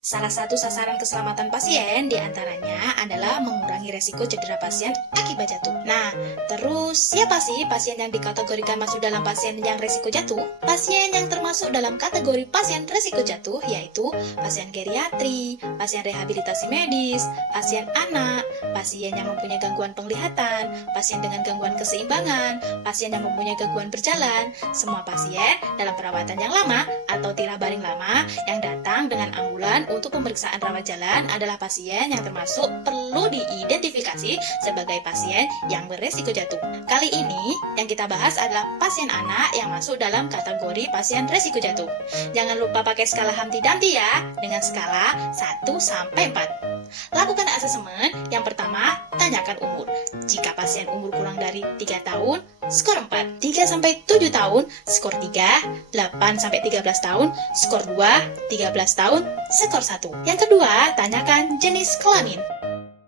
Salah satu sasaran keselamatan pasien diantaranya adalah mengurangi resiko cedera pasien akibat jatuh. Nah, terus siapa sih pasien yang dikategorikan masuk dalam pasien yang resiko jatuh? Pasien yang termasuk dalam kategori pasien resiko jatuh yaitu pasien geriatri, pasien rehabilitasi medis, pasien anak, pasien yang mempunyai gangguan penglihatan, pasien dengan gangguan keseimbangan, pasien yang mempunyai gangguan berjalan. Semua pasien dalam perawatan yang lama atau tirai baring lama yang datang dengan ambulan untuk pemeriksaan rawat jalan adalah pasien yang termasuk perlu diidentifikasi sebagai pasien yang beresiko jatuh. Kali ini yang kita bahas adalah pasien anak yang masuk dalam kategori pasien resiko jatuh. Jangan lupa pakai skala Humpty Dumpty ya, dengan skala 1 sampai 4. Lakukan asesmen. Yang pertama, tanyakan umur. Jika pasien umur kurang dari 3 tahun, skor 4. 3 sampai 7 tahun, skor 3. 8 sampai 13 tahun, skor 2. 13 tahun, skor 1. Yang kedua, tanyakan jenis kelamin.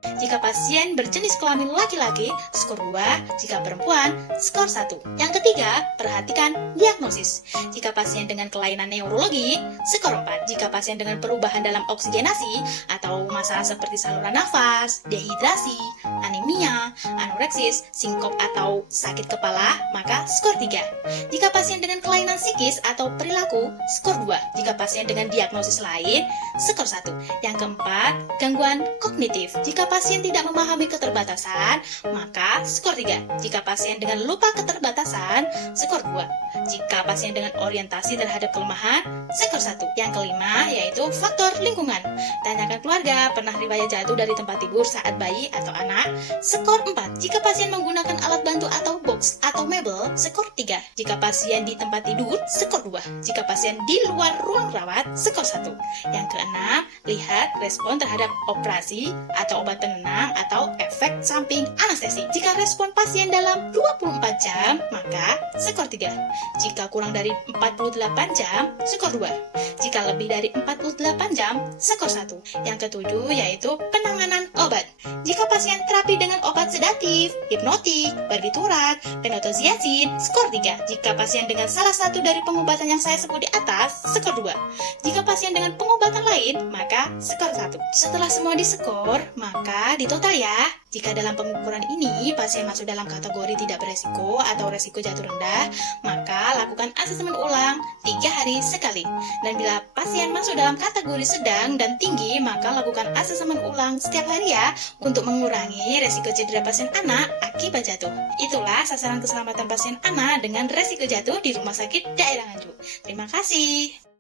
Jika pasien berjenis kelamin laki-laki, skor 2. Jika perempuan, skor 1. Yang ketiga, perhatikan diagnosis. Jika pasien dengan kelainan neurologi, skor 4. Jika pasien dengan perubahan dalam oksigenasi atau masalah seperti saluran nafas, dehidrasi, anemia, anoreksis, sinkop atau sakit kepala, maka skor 3. Jika pasien dengan kelainan psikis atau perilaku, skor 2. Jika pasien dengan diagnosis lain, skor 1. Yang keempat, gangguan kognitif. Jika pasien tidak memahami keterbatasan, maka skor 3. Jika pasien dengan lupa keterbatasan, skor 2. Jika pasien dengan orientasi terhadap kelemahan, skor 1. Yang kelima, yaitu faktor lingkungan. Tanyakan keluarga, pernah riwayat jatuh dari tempat tidur saat bayi atau anak, skor 4. Jika pasien menggunakan alat bantu atau box atau mebel, skor 3. Jika pasien di tempat tidur, skor 2. Jika pasien di luar ruang rawat, skor 1. Yang keenam, lihat respon terhadap operasi atau obat penenang atau efek samping anestesi. Jika respon pasien dalam 24 jam, maka skor 3. Jika kurang dari 48 jam, skor 2. Jika lebih dari 48 jam, skor 1. Yang ketujuh yaitu penanganan obat. Jika pasien terapi dengan obat sedatif, hipnotik, barbiturat, pentoziazin, skor 3. Jika pasien dengan salah satu dari pengobatan yang saya sebut di atas, skor 2. Jika pasien dengan pengobatan lain, maka skor 1. Setelah semua diskor, maka ditotal ya. Jika dalam pengukuran ini pasien masuk dalam kategori tidak beresiko atau resiko jatuh rendah, maka lakukan asesmen ulang 3 hari sekali. Dan bila pasien masuk dalam kategori sedang dan tinggi, maka lakukan asesmen ulang setiap hari ya untuk mengurangi resiko cedera pasien anak akibat jatuh. Itulah sasaran keselamatan pasien anak dengan resiko jatuh di Rumah Sakit Daerah Nganjuk. Terima kasih.